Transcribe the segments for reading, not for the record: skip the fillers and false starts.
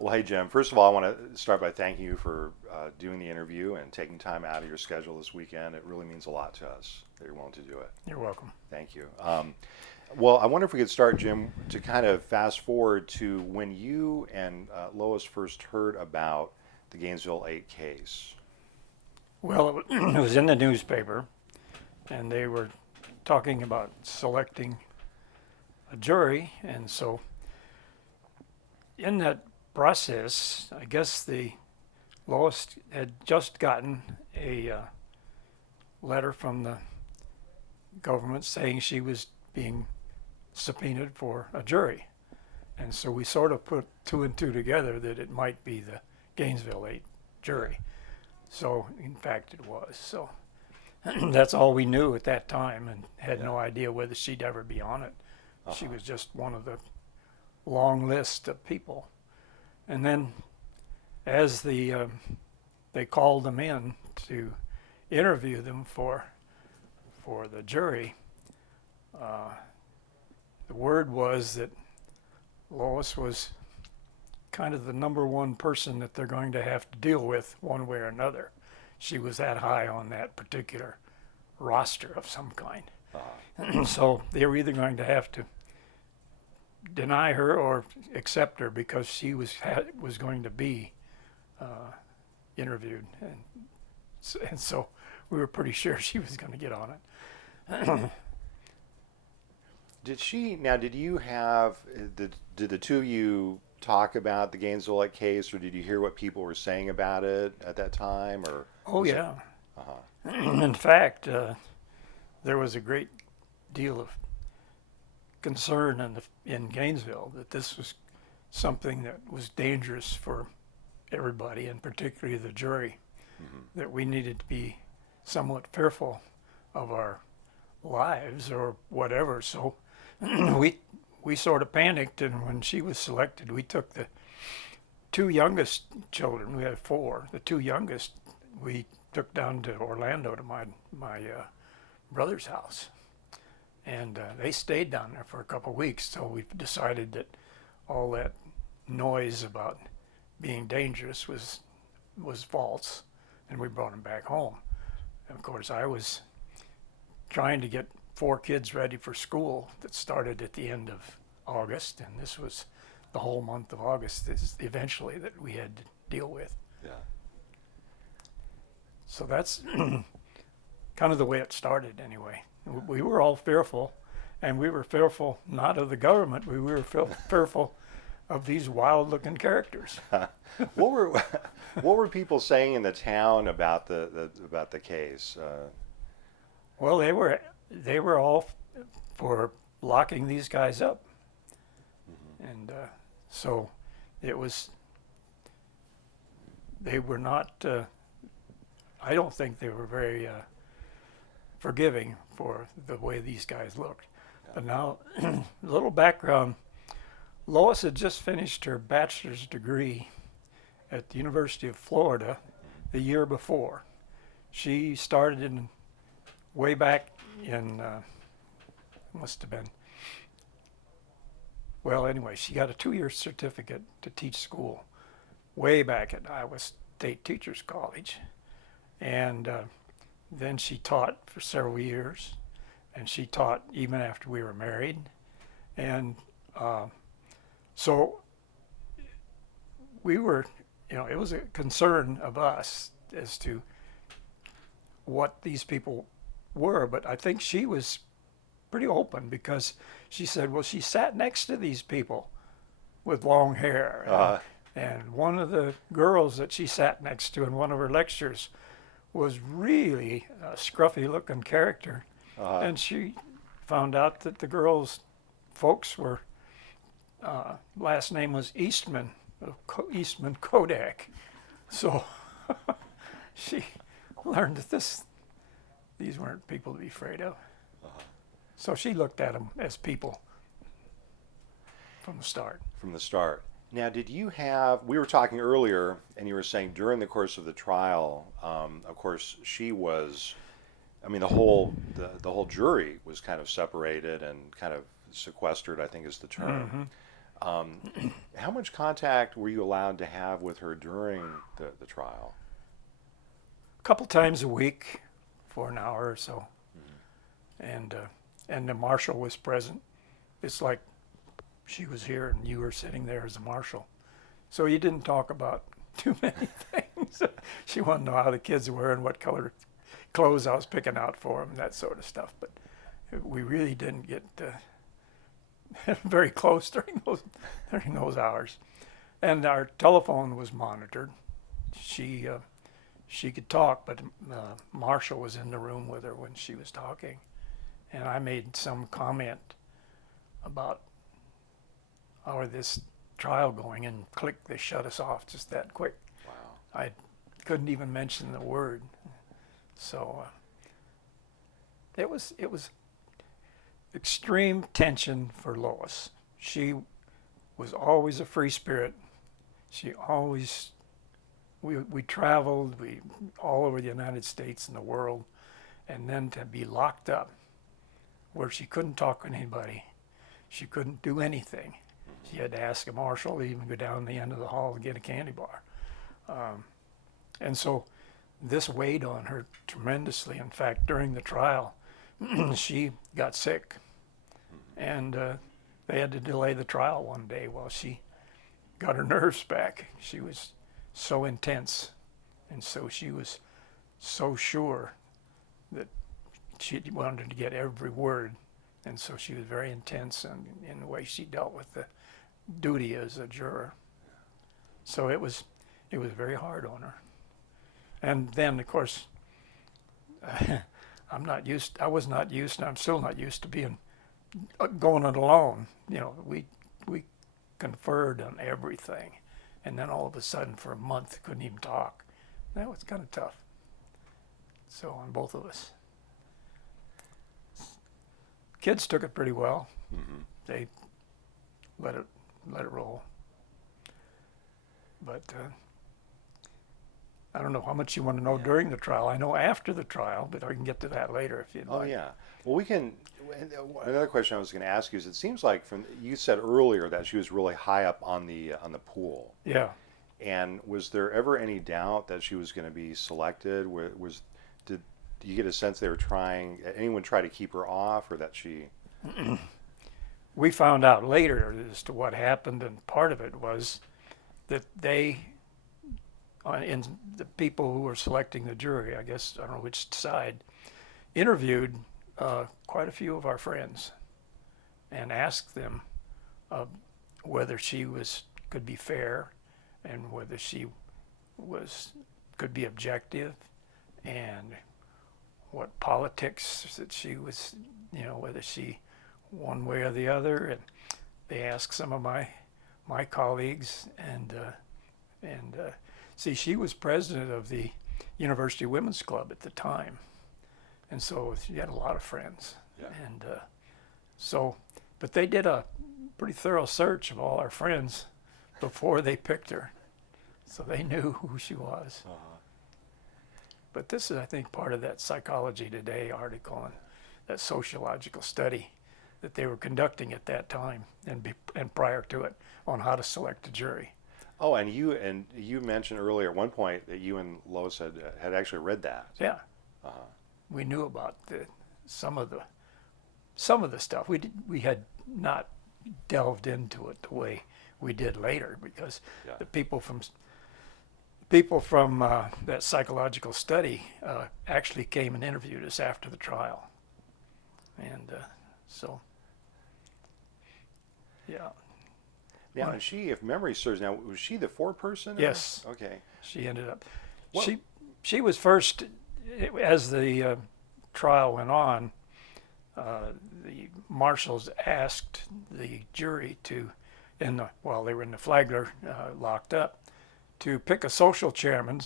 Well, hey, Jim. First of all, I want to start by thanking you for doing the interview and taking time out of your schedule this weekend. It really means a lot to us that you're willing to do it. You're welcome. Thank you. Well, I wonder if we could start, Jim, to kind of fast forward to when you and Lois first heard about the Gainesville Eight case. Well, it was in the newspaper, and they were talking about selecting a jury, and so in that process, I guess the Lois had just gotten a letter from the government saying she was being subpoenaed for a jury. And so we sort of put two and two together that it might be the Gainesville Eight jury. So, in fact, it was. So that's all we knew at that time, and had no idea whether she'd ever be on it. She was just one of the long list of people. And then as they called them in to interview them for the jury, the word was that Lois was kind of the number one person that they're going to have to deal with one way or another. She was that high on that particular roster of some kind. So they were either going to have to deny her or accept her because she was going to be interviewed, and so we were pretty sure she was going to get on it. Did you have, did the two of you talk about the Gainesville Eight case, or did you hear what people were saying about it at that time? Or Oh yeah. In fact, there was a great deal of concern in Gainesville that this was something that was dangerous for everybody, and particularly the jury, that we needed to be somewhat fearful of our lives or whatever. So we sort of panicked, and when she was selected, we took the two youngest children. We had four. The two youngest we took down to Orlando to my brother's house, and they stayed down there for a couple of weeks. So we decided that all that noise about being dangerous was false, and we brought them back home. And of course, I was trying to get four kids ready for school that started at the end of August, and this was the whole month of August eventually that we had to deal with. Yeah. So that's kind of the way it started anyway. We were all fearful, and we were fearful not of the government, we were fearful of these wild-looking characters. What were people saying in the town about the case? Well, they were all for locking these guys up, and so it was. They were not. I don't think they were very forgiving for the way these guys looked. But now, a little background. Lois had just finished her bachelor's degree at the University of Florida the year before. She started way back in, must have been, well, anyway, she got a 2-year certificate to teach school way back at Iowa State Teachers College. And then she taught for several years, and she taught even after we were married. And so we were, it was a concern of us as to what these people were, but I think she was pretty open because she said, well, she sat next to these people with long hair. And one of the girls that she sat next to in one of her lectures was really a scruffy looking character. And she found out that the girl's folks were, last name was Eastman, Eastman Kodak. So she learned that these weren't people to be afraid of. So she looked at them as people from the start. From the start. Now, we were talking earlier, and you were saying during the course of the trial, of course, she was, the whole jury was kind of separated and kind of sequestered, I think is the term. How much contact were you allowed to have with her during the trial? A couple times a week for an hour or so. And the marshal was present. It's like she was here and you were sitting there as a marshal. So you didn't talk about too many things. She wanted to know how the kids were and what color clothes I was picking out for them, that sort of stuff. But we really didn't get very close during those hours. And our telephone was monitored. She could talk, but Marshall was in the room with her when she was talking. And I made some comment about how this trial going, and click, they shut us off just that quick. Wow. I couldn't even mention the word. So it was extreme tension for Lois. She was always a free spirit. She always, we traveled all over the United States and the world, and then to be locked up where she couldn't talk to anybody, she couldn't do anything. She had to ask a marshal to even go down the end of the hall and get a candy bar. And so this weighed on her tremendously. In fact, during the trial, she got sick, and they had to delay the trial one day while she got her nerves back. She was so intense, and so she was so sure that she wanted to get every word, and so she was very intense in the way she dealt with the duty as a juror. So it was very hard on her. And then, of course, I was not used, and I'm still not used to going it alone. You know, we conferred on everything, and then all of a sudden for a month couldn't even talk. That was kind of tough. So on both of us. Kids took it pretty well. Mm-hmm. They let it roll. But I don't know how much you want to know during the trial. I know after the trial, but I can get to that later if you'd like. Oh yeah. Well, we can. Another question I was going to ask you is: it seems like you said earlier that she was really high up on the pool. Yeah. And was there ever any doubt that she was going to be selected? Did you get a sense they were anyone try to keep her off, or that she? We found out later as to what happened, and part of it was that in the people who were selecting the jury, I guess, I don't know which side, interviewed quite a few of our friends and asked them whether she could be fair and whether she could be objective, and what politics that she was, whether she one way or the other. And they asked some of my colleagues, and see, she was president of the University Women's Club at the time, and so she had a lot of friends. Yeah. And but they did a pretty thorough search of all our friends before they picked her, so they knew who she was. Uh-huh. But this is, I think, part of that Psychology Today article and that sociological study that they were conducting at that time and prior to it on how to select a jury. Oh, and you mentioned earlier at one point that you and Lois had actually read that. Yeah. Uh-huh. We knew about some of the stuff. We had not delved into it the way we did later, because the people from that psychological study actually came and interviewed us after the trial, and so yeah. Now, and she, if memory serves, now was she the foreperson? Yes. Okay. She ended up. What? She was first as the trial went on. The marshals asked the jury while they were in the Flagler locked up, to pick a social chairman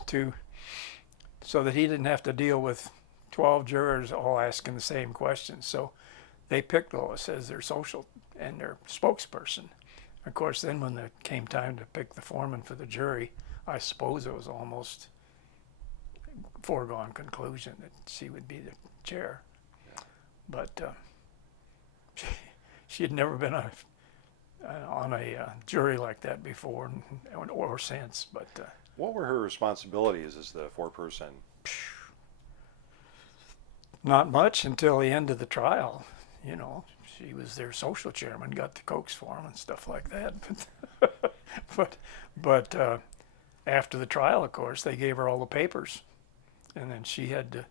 so that he didn't have to deal with 12 jurors all asking the same questions. So they picked Lois as their social and their spokesperson. Of course, then when it came time to pick the foreman for the jury, I suppose it was almost foregone conclusion that she would be the chair. Yeah. But she had never been on a jury like that before or since. But What were her responsibilities as the foreperson? not much until the end of the trial. You know, she was their social chairman, got the Cokes for him and stuff like that. But after the trial, of course, they gave her all the papers, and then she had to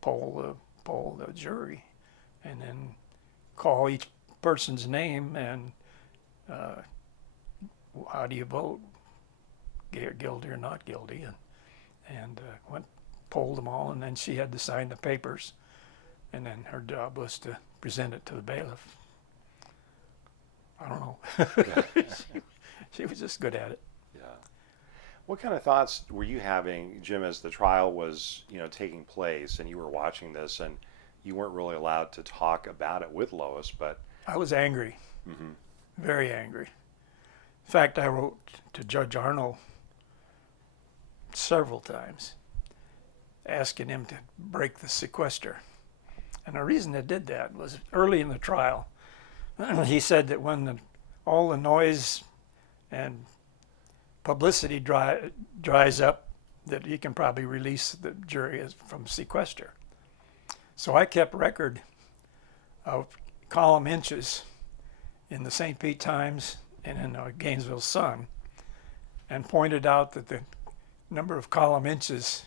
poll the jury, and then call each person's name and how do you vote, guilty or not guilty, and went polled them all, and then she had to sign the papers, and then her job was to present it to the bailiff. I don't know. she was just good at it. Yeah. What kind of thoughts were you having, Jim, as the trial was, taking place, and you were watching this, and you weren't really allowed to talk about it with Lois, but I was angry, very angry. In fact, I wrote to Judge Arnold several times asking him to break the sequester. And the reason I did that was early in the trial, he said that when all the noise and publicity dries up, that he can probably release the jury from sequester. So I kept record of column inches in the St. Pete Times and in the Gainesville Sun, and pointed out that the number of column inches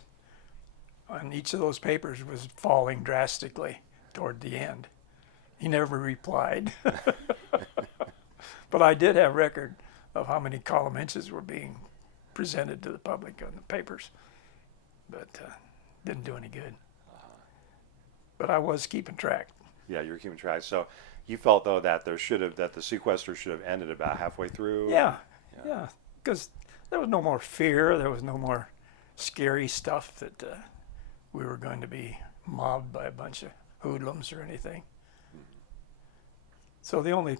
on each of those papers was falling drastically toward the end. He never replied. But I did have record of how many column inches were being presented to the public on the papers, but didn't do any good. But I was keeping track. Yeah, you were keeping track. So you felt, though, that the sequester should have ended about halfway through? Yeah, because there was no more fear, there was no more scary stuff that we were going to be mobbed by a bunch of hoodlums or anything. So the only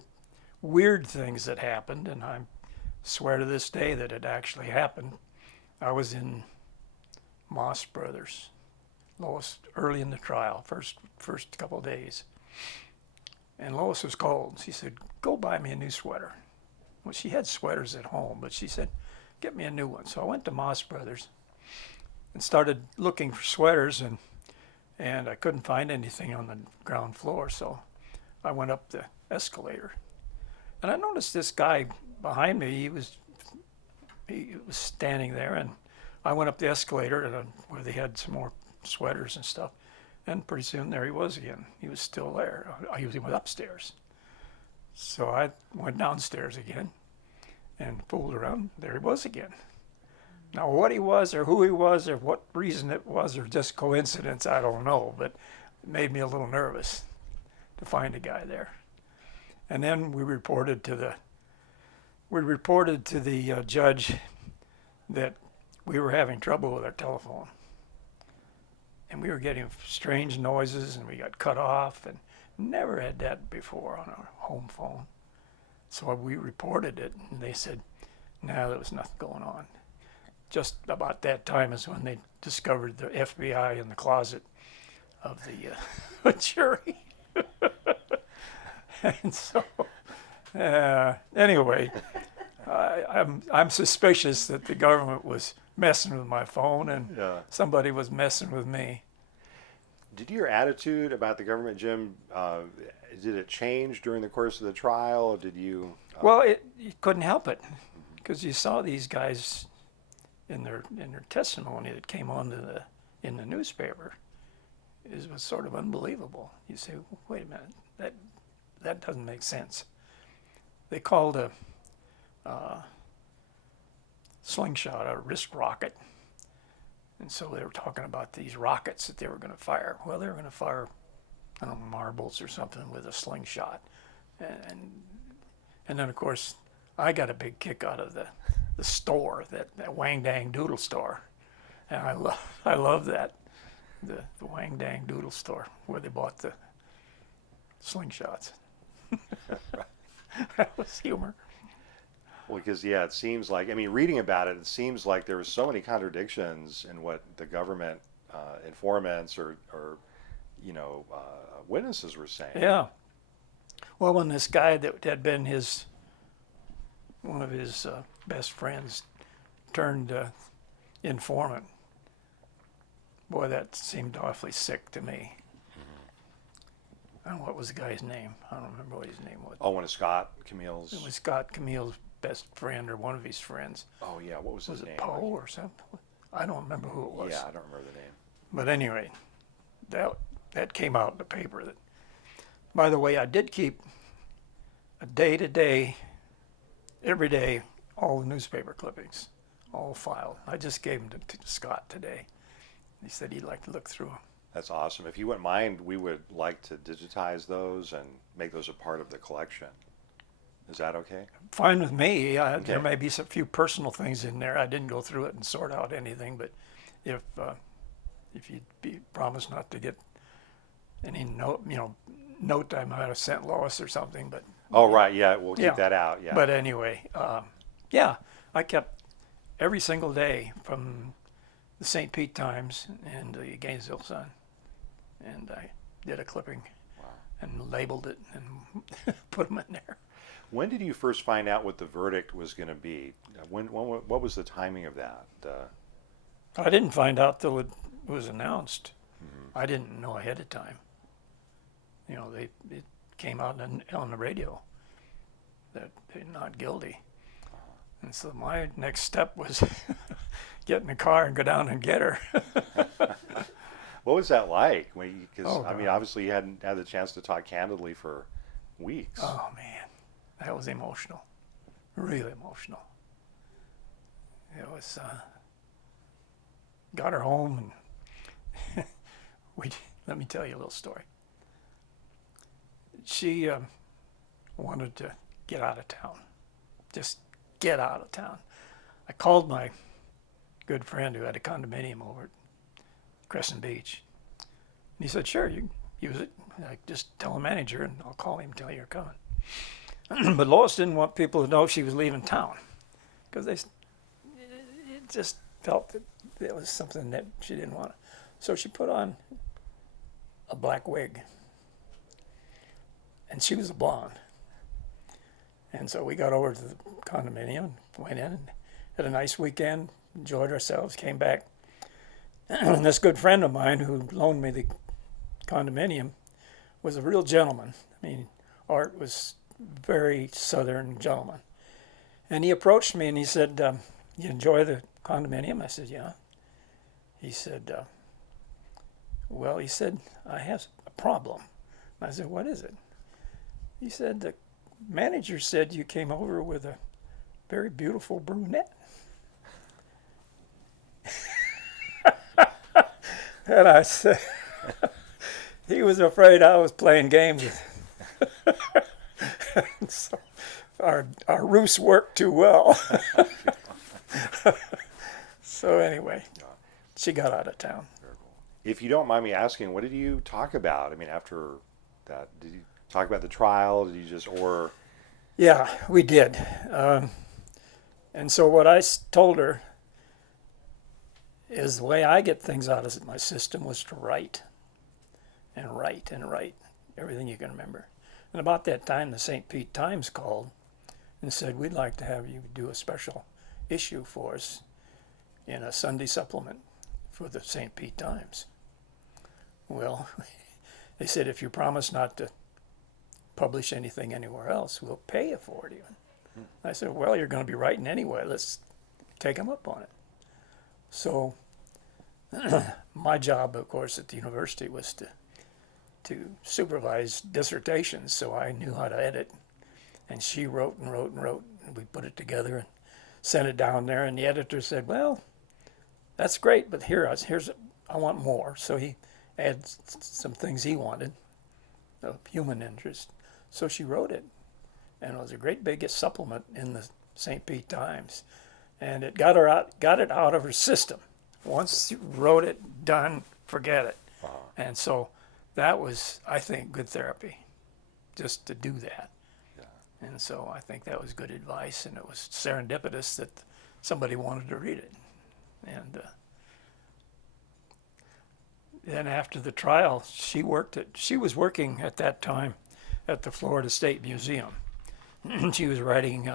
weird things that happened, and I swear to this day that it actually happened, I was in Moss Brothers, Lois, early in the trial, first couple of days. And Lois was cold. She said, "Go buy me a new sweater." Well, she had sweaters at home, but she said, "Get me a new one." So I went to Moss Brothers and started looking for sweaters, and I couldn't find anything on the ground floor, so I went up the escalator. And I noticed this guy behind me, he was standing there, and I went up the escalator where they had some more sweaters and stuff, and pretty soon there he was again. He was still there. He was upstairs. So I went downstairs again and fooled around. There he was again. Now what he was or who he was or what reason it was or just coincidence, I don't know, but it made me a little nervous to find a guy there. And then we reported to the judge that we were having trouble with our telephone. And we were getting strange noises, and we got cut off, and never had that before on our home phone. So we reported it, and they said, "No, there was nothing going on." Just about that time is when they discovered the FBI in the closet of the jury. And so, anyway, I'm suspicious that the government was messing with my phone, and somebody was messing with me. Did your attitude about the government, Jim, did it change during the course of the trial? Did you? Well, you couldn't help it, because you saw these guys in their testimony that came on in the newspaper. It was sort of unbelievable. You say, "Wait a minute, that doesn't make sense." They called a slingshot a wrist rocket, and so they were talking about these rockets that they were going to fire. Well, they were going to fire, I don't know, marbles or something with a slingshot, and then of course I got a big kick out of the store, that Wang Dang Doodle store, and I love that, the Wang Dang Doodle store where they bought the slingshots. That was humor. Well, because it seems like, reading about it, it seems like there were so many contradictions in what the government informants or witnesses were saying. Yeah, Well, when this guy that had been one of his best friends turned informant, boy, that seemed awfully sick to me. I don't know what was the guy's name. I don't remember what his name was. Oh, one of Scott Camille's. It was Scott Camille's best friend or one of his friends. Oh yeah, what was his name? Was it Poe or something? I don't remember who it was. Yeah, I don't remember the name. But anyway, that came out in the paper. That, by the way, I did keep a day-to-day, every day, all the newspaper clippings, all filed. I just gave them to Scott today. He said he'd like to look through them. That's awesome. If you wouldn't mind, we would like to digitize those and make those a part of the collection. Is that okay? Fine with me. Okay. There may be a few personal things in there. I didn't go through it and sort out anything, but if you'd promise not to get any note I might have sent Lois or something, but Oh, right. Yeah, we'll keep Yeah. that out. Yeah. but anyway, yeah, I kept every single day from the St. Pete Times and the Gainesville Sun, and I did a clipping Wow. and labeled it and put them in there. When did you first find out what the verdict was going to be? What was the timing of that? I didn't find out till it was announced. I didn't know ahead of time. It came out on the radio that they're not guilty. And so my next step was get in the car and go down and get her. What was that like? Because I mean, God. obviously you hadn't had the chance to talk candidly for weeks. Oh man, that was emotional, really emotional. It was, got her home and let me tell you a little story. She wanted to get out of town, just get out of town. I called my good friend who had a condominium over at Crescent Beach. And he said, sure, you can use it. I just tell the manager and I'll call him and tell you you're coming. But Lois didn't want people to know she was leaving town because it just felt that it was something that she didn't want. So she put on a black wig. And she was a blonde. And so we got over to the condominium, went in, and had a nice weekend, enjoyed ourselves, came back. And this good friend of mine who loaned me the condominium was a real gentleman. I mean, Art was very southern gentleman. And he approached me and he said, you enjoy the condominium? I said, yeah. He said, well, he said, I have a problem. And I said, what is it? He said, the manager said you came over with a very beautiful brunette. And I said, he was afraid I was playing games. So our ruse worked too well. So anyway, she got out of town. If you don't mind me asking, what did you talk about? I mean, after that, did you talk about the trial? Did you just, or? Yeah, we did. And so what I told her is the way I get things out of my system was to write and write and write everything you can remember. And about that time, the St. Pete Times called and said, we'd like to have you do a special issue for us in a Sunday supplement for the St. Pete Times. Well, they said, if you promise not to publish anything anywhere else, we'll pay you for it even. I said, well, you're going to be writing anyway. Let's take them up on it. So my job, of course, at the university was to supervise dissertations, so I knew how to edit. And she wrote and wrote and wrote, and we put it together and sent it down there. And the editor said, well, that's great, but I want more. So he had some things he wanted of human interest. So she wrote it, and it was a great big supplement in the St. Pete Times. And it got it out of her system. Once you wrote it, done, forget it. Uh-huh. And so that was, I think, good therapy, just to do that. Yeah. And so I think that was good advice, and it was serendipitous that somebody wanted to read it. And then after the trial, she was working at that time at the Florida State Museum. She was writing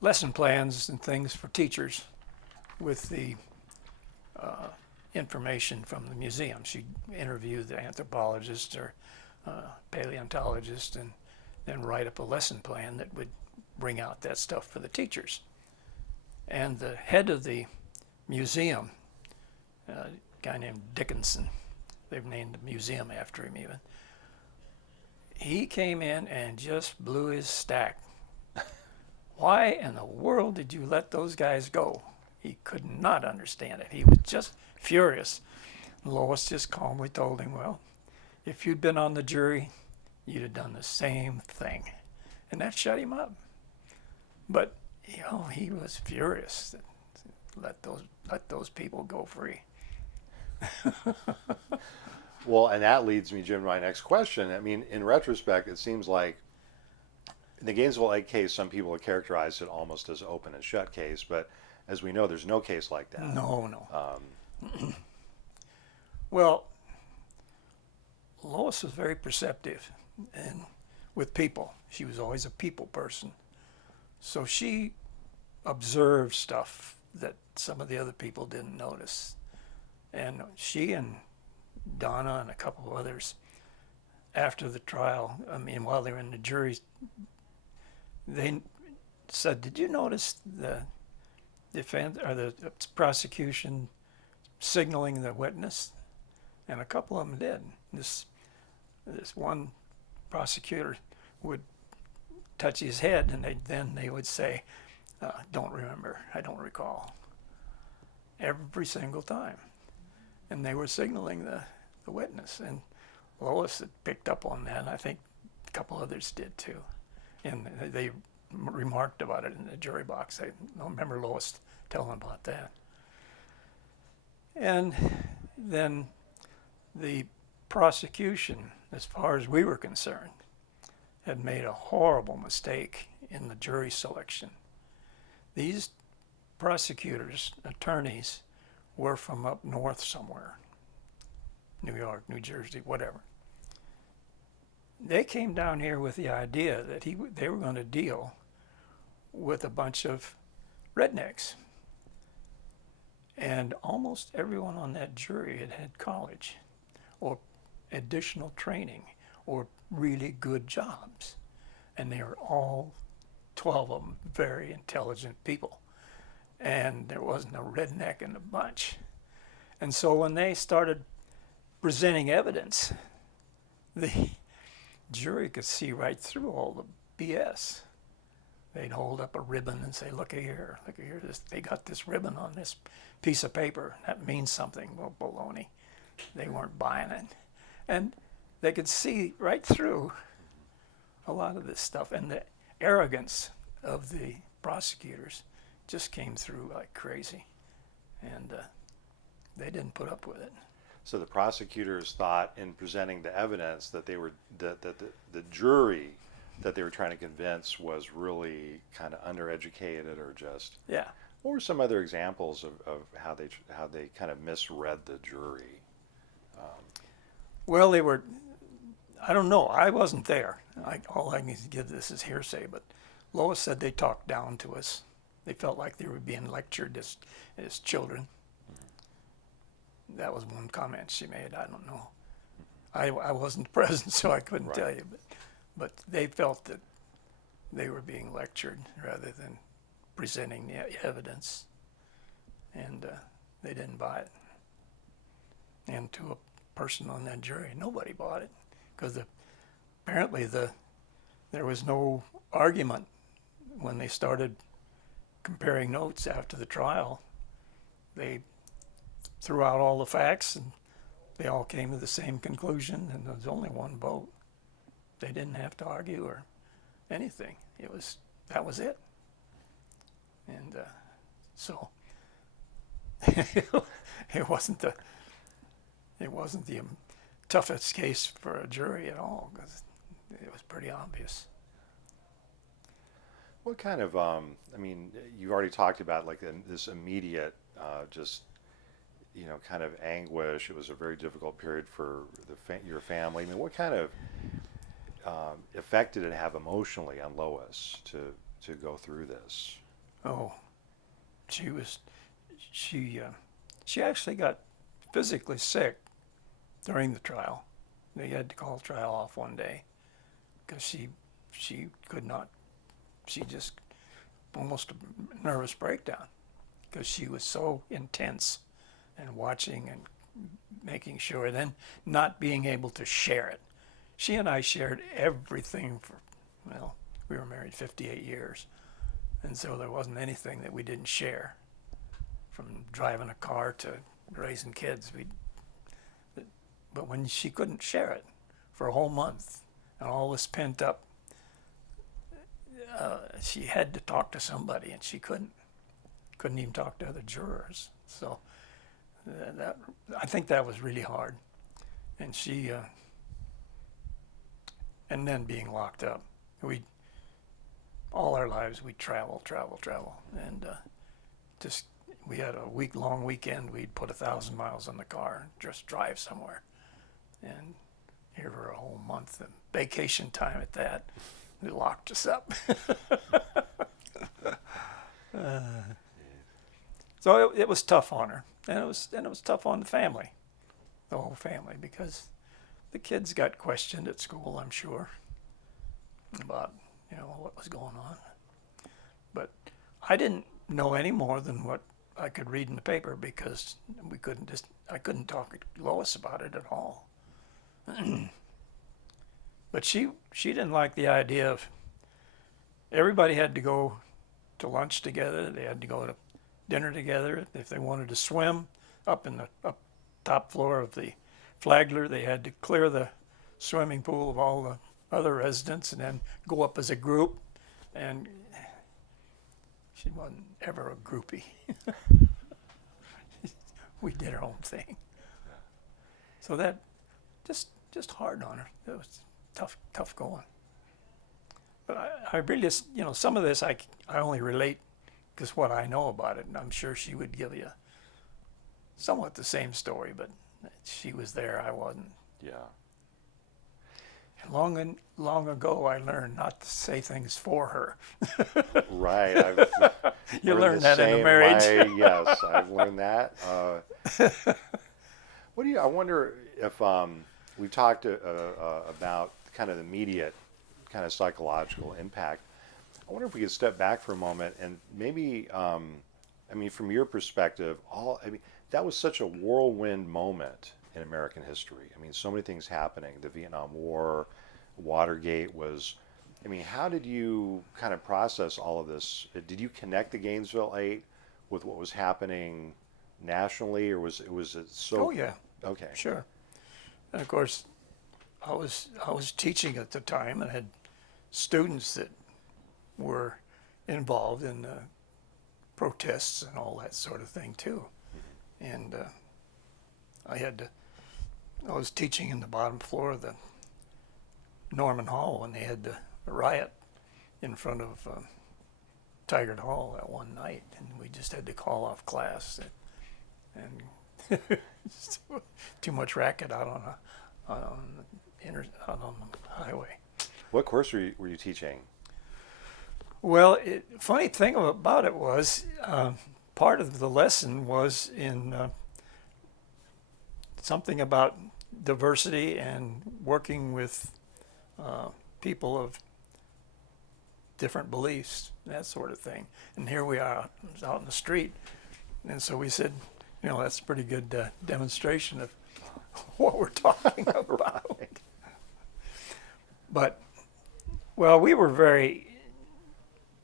lesson plans and things for teachers with the information from the museum. She'd interview the anthropologist or paleontologist and then write up a lesson plan that would bring out that stuff for the teachers. And the head of the museum, a guy named Dickinson, they've named the museum after him even, he came in and just blew his stack. Why in the world did you let those guys go? He could not understand it. He was just furious. Lois just calmly told him, well, if you'd been on the jury, you'd have done the same thing. And that shut him up. But, you know, he was furious that let those people go free. Well, and that leads me, Jim, to my next question. I mean, in retrospect, it seems like in the Gainesville Eight case, some people have characterized it almost as an open and shut case, but as we know, there's no case like that. No. Well, Lois was very perceptive and with people. She was always a people person. So she observed stuff that some of the other people didn't notice. And she and Donna and a couple of others, after the trial, I mean, while they were in the jury, they said, did you notice the the prosecution signaling the witness? And a couple of them did. This one prosecutor would touch his head, and then they would say, don't remember, I don't recall. Every single time. And they were signaling the witness. And Lois had picked up on that, and I think a couple others did too. And they remarked about it in the jury box. I don't remember Lois telling about that. And then the prosecution, as far as we were concerned, had made a horrible mistake in the jury selection. These prosecutors, attorneys, were from up north somewhere, New York, New Jersey, whatever. They came down here with the idea that they were going to deal with a bunch of rednecks. And almost everyone on that jury had had college or additional training or really good jobs. And they were all, 12 of them, very intelligent people. And there wasn't a redneck in the bunch. And so when they started presenting evidence, the jury could see right through all the BS. They'd hold up a ribbon and say, look here, they got this ribbon on this piece of paper. That means something. Well, baloney. They weren't buying it. And they could see right through a lot of this stuff. And the arrogance of the prosecutors just came through like crazy. And they didn't put up with it. So the prosecutors thought in presenting the evidence that they were that the jury that they were trying to convince was really kind of undereducated or just. Yeah. What were some other examples of how they kind of misread the jury? Well, they were, I don't know, I wasn't there. All I can give this is hearsay, but Lois said they talked down to us. They felt like they were being lectured as children. That was one comment she made. I don't know. I wasn't present, so I couldn't Right. tell you. But they felt that they were being lectured rather than presenting the evidence. And they didn't buy it. And to a person on that jury, nobody bought it. Because apparently there was no argument when they started comparing notes after the trial. They threw out all the facts and they all came to the same conclusion, and there was only one vote. They didn't have to argue or anything. That was it. And so it wasn't the toughest case for a jury at all, because it was pretty obvious. What kind of, I mean, you already talked about like this immediate, just kind of anguish. It was a very difficult period for your family. I mean, what kind of effect did it have emotionally on Lois to go through this? Oh, she was, she, uh, she actually got physically sick during the trial. They had to call the trial off one day because she could not, she just almost a nervous breakdown because she was so intense and watching and making sure, then not being able to share it. She and I shared everything for, well, we were married 58 years. And so there wasn't anything that we didn't share, from driving a car to raising kids. But when she couldn't share it for a whole month and all this pent up, she had to talk to somebody, and she couldn't even talk to other jurors. So that I think that was really hard. And she, and then being locked up, all our lives we travel, and just we had a long weekend. We'd put 1,000 miles on the car and just drive somewhere, and here for a whole month and vacation time at that. They locked us up. So it was tough on her, and it was tough on the family, the whole family, because the kids got questioned at school, I'm sure, about what was going on. But I didn't know any more than what I could read in the paper, because I couldn't talk to Lois about it at all. But she didn't like the idea of everybody had to go to lunch together. They had to go to dinner together. If they wanted to swim up in the top floor of the Flagler, they had to clear the swimming pool of all the other residents and then go up as a group. And she wasn't ever a groupie. We did our own thing. So that just hard on her. It was tough going. But I really just, some of this I only relate because what I know about it, and I'm sure she would give you somewhat the same story, but she was there, I wasn't. Yeah. Long ago, I learned not to say things for her. Right. You learn that in a marriage. Yes, I've learned that. I wonder if we talked about kind of the immediate kind of psychological impact. I wonder if we could step back for a moment and maybe, from your perspective, that was such a whirlwind moment in American history. So many things happening. The Vietnam War, Watergate was. How did you kind of process all of this? Did you connect the Gainesville Eight with what was happening nationally, or was it so? Oh yeah. Okay. Sure. And of course, I was teaching at the time and had students that were involved in protests and all that sort of thing too. And I was teaching in the bottom floor of the Norman Hall when they had the riot in front of Tigard Hall that one night, and we just had to call off class and too much racket out on the highway. What course were you teaching? Well, funny thing about it was part of the lesson was in something about diversity and working with people of different beliefs, that sort of thing. And here we are out in the street, and so we said, that's a pretty good demonstration of what we're talking about. Right. But, well, we were very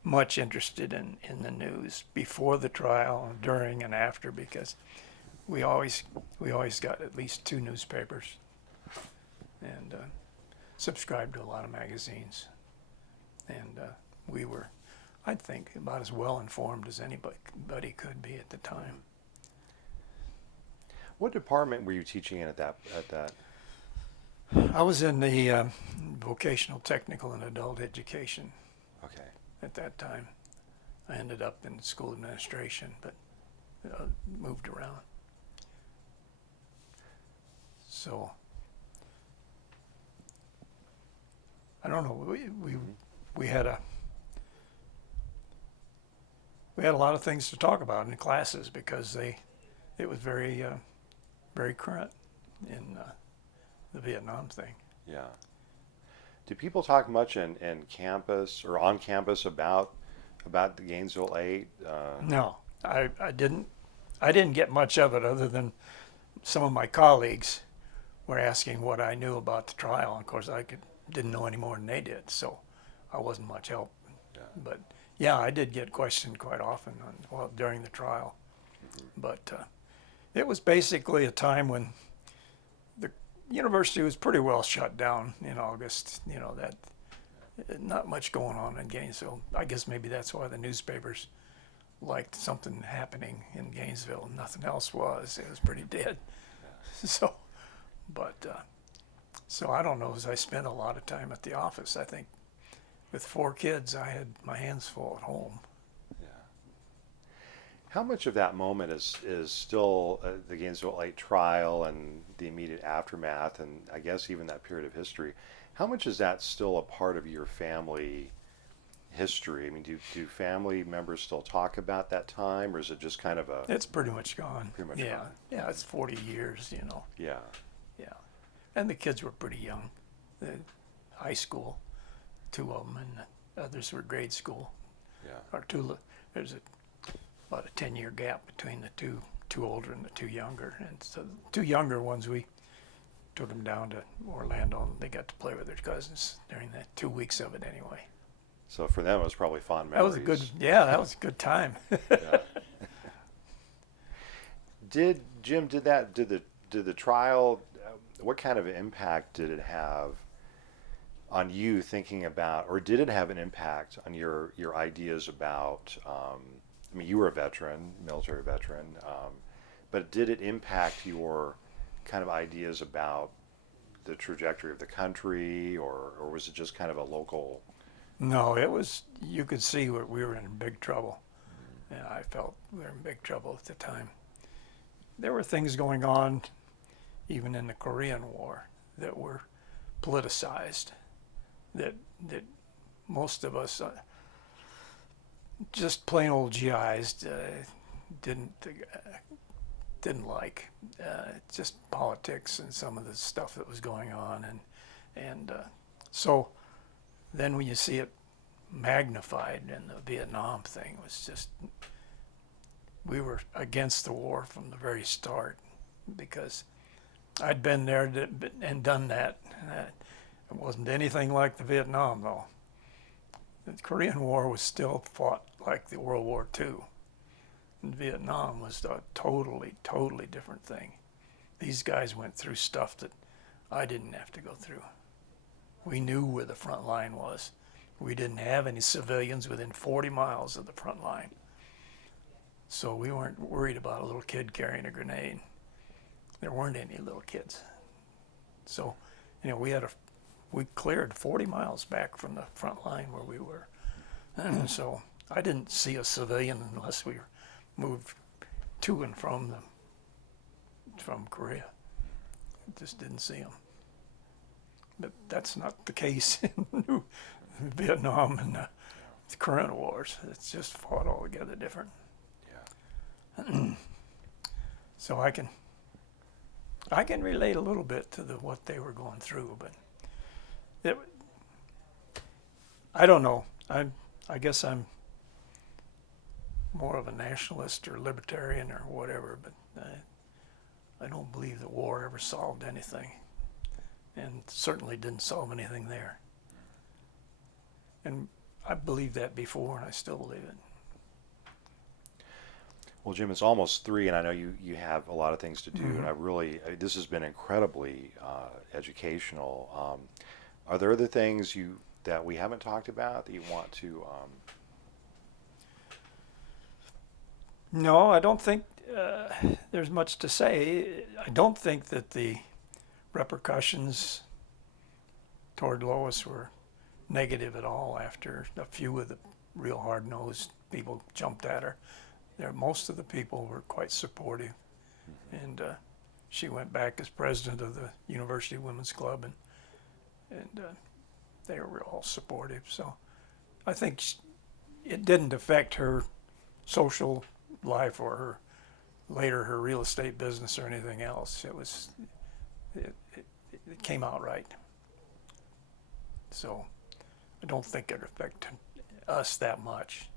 much interested in the news before the trial, during and after, because we always got at least 2 newspapers and subscribed to a lot of magazines. And we were, I think, about as well informed as anybody could be at the time. What department were you teaching in at that? I was in the vocational, technical, and adult education. Okay. At that time. I ended up in school administration, but moved around. So I don't know. We had a lot of things to talk about in classes because it was very very current in the Vietnam thing. Yeah. Do people talk much in campus or on campus about the Gainesville Eight? No, I didn't get much of it other than some of my colleagues were asking what I knew about the trial. And of course, didn't know any more than they did, so I wasn't much help. Yeah. But yeah, I did get questioned quite often during the trial. But it was basically a time when the university was pretty well shut down in August. You know, that not much going on in Gainesville. I guess maybe that's why the newspapers liked something happening in Gainesville. Nothing else was. It was pretty dead. So, but so I don't know, as I spent a lot of time at the office. I think with 4 kids, I had my hands full at home. Yeah. How much of that moment is still the Gainesville Eight trial and the immediate aftermath, and I guess even that period of history? How much is that still a part of your family history? I mean, do family members still talk about that time, or is it just kind of a? It's pretty much gone. Pretty much yeah, gone. Yeah. It's 40 years, you know. Yeah. Yeah, and the kids were pretty young. High school, 2 of them, and the others were grade school. Yeah. Or there's about a 10-year gap between the two older and the 2 younger. And so the 2 younger ones, we took them down to Orlando, and they got to play with their cousins during that 2 weeks of it anyway. So for them, it was probably fond That memories. was that was a good time. Yeah. Did the trial? What kind of impact did it have on you thinking about, or did it have an impact on your ideas about? I mean, you were a veteran, military veteran, but did it impact your kind of ideas about the trajectory of the country, or was it just kind of a local? No, it was. You could see we were in big trouble, and I felt we were in big trouble at the time. There were things going on, even in the Korean War, that were politicized, that most of us, just plain old GIs, didn't like. Just politics and some of the stuff that was going on, and so then when you see it magnified in the Vietnam thing, it was just, we were against the war from the very start because I'd been there and done that. It wasn't anything like the Vietnam, though. The Korean War was still fought like the World War II. And Vietnam was a totally, totally different thing. These guys went through stuff that I didn't have to go through. We knew where the front line was. We didn't have any civilians within 40 miles of the front line. So we weren't worried about a little kid carrying a grenade. There weren't any little kids. So, you know, we cleared 40 miles back from the front line where we were. So I didn't see a civilian unless we moved to and from Korea. Just didn't see them. But that's not the case in Vietnam and the current wars. It's just fought altogether different. Yeah. So I can relate a little bit to what they were going through, but I don't know. I guess I'm more of a nationalist or libertarian or whatever, but I don't believe the war ever solved anything, and certainly didn't solve anything there. And I believed that before, and I still believe it. Well, Jim, it's almost 3, and I know you have a lot of things to do, Mm-hmm. and this has been incredibly educational. Are there other things that we haven't talked about that you want to? No, I don't think there's much to say. I don't think that the repercussions toward Lois were negative at all after a few of the real hard-nosed people jumped at her. Most of the people were quite supportive, and she went back as president of the University Women's Club, and they were all supportive. So I think it didn't affect her social life or her real estate business or anything else. It came out right. So I don't think it affected us that much,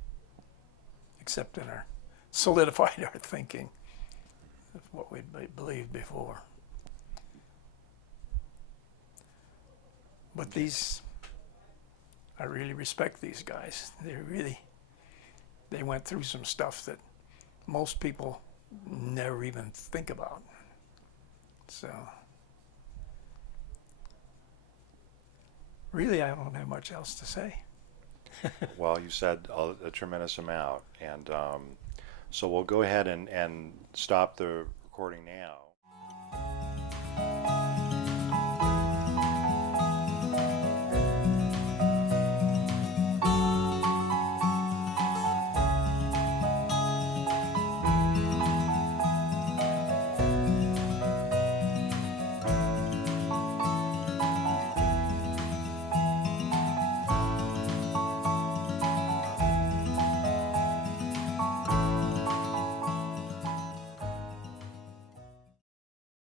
except in our solidified our thinking of what we believed before. But I really respect these guys. They went through some stuff that most people never even think about. So really, I don't have much else to say. Well, you said a tremendous amount, and so we'll go ahead and stop the recording now.